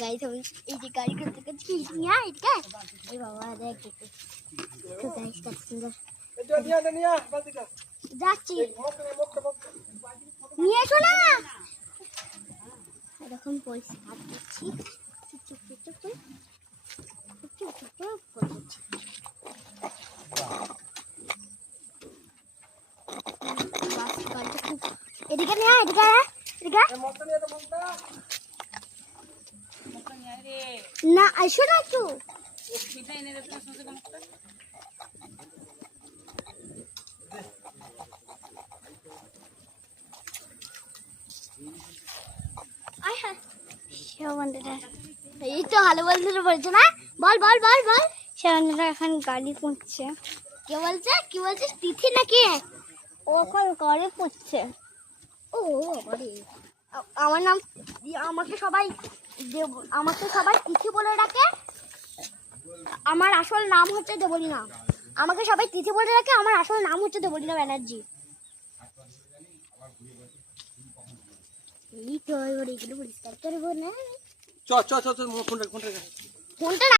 guys আমি এই যে গাড়ি করতে করতে নিয়ে এটা এই বাবা দেখ তো গাইস কত সুন্দর যাচ্ছি নিয়ে এসো না এরকম পয়সা হাত দিচ্ছি চুপ চুপ চুপ চুপ চুপ চুপ করছি এদিকে নিয়ে এদিকে না আসো না একটু এই তো ভালো বলতে বলছো না বল বল বল বল সেবন্ধুরা এখন গাড়ি পুঁতছে কে বলছে কি বলছিস তিথি নাকি ও এখন গাড়ি পুঁতছে ও আমার নাম আমাকে সবাই তিথি বলে ডাকে আমার আসল নাম হচ্ছে দেবলীনা আমাকে সবাই তিথি বলে ডাকে আমার আসল নাম হচ্ছে দেবলীনা ব্যানার্জি এই তো এবার এগুলো পরিষ্কার করবো না চ চ চ ফোনটা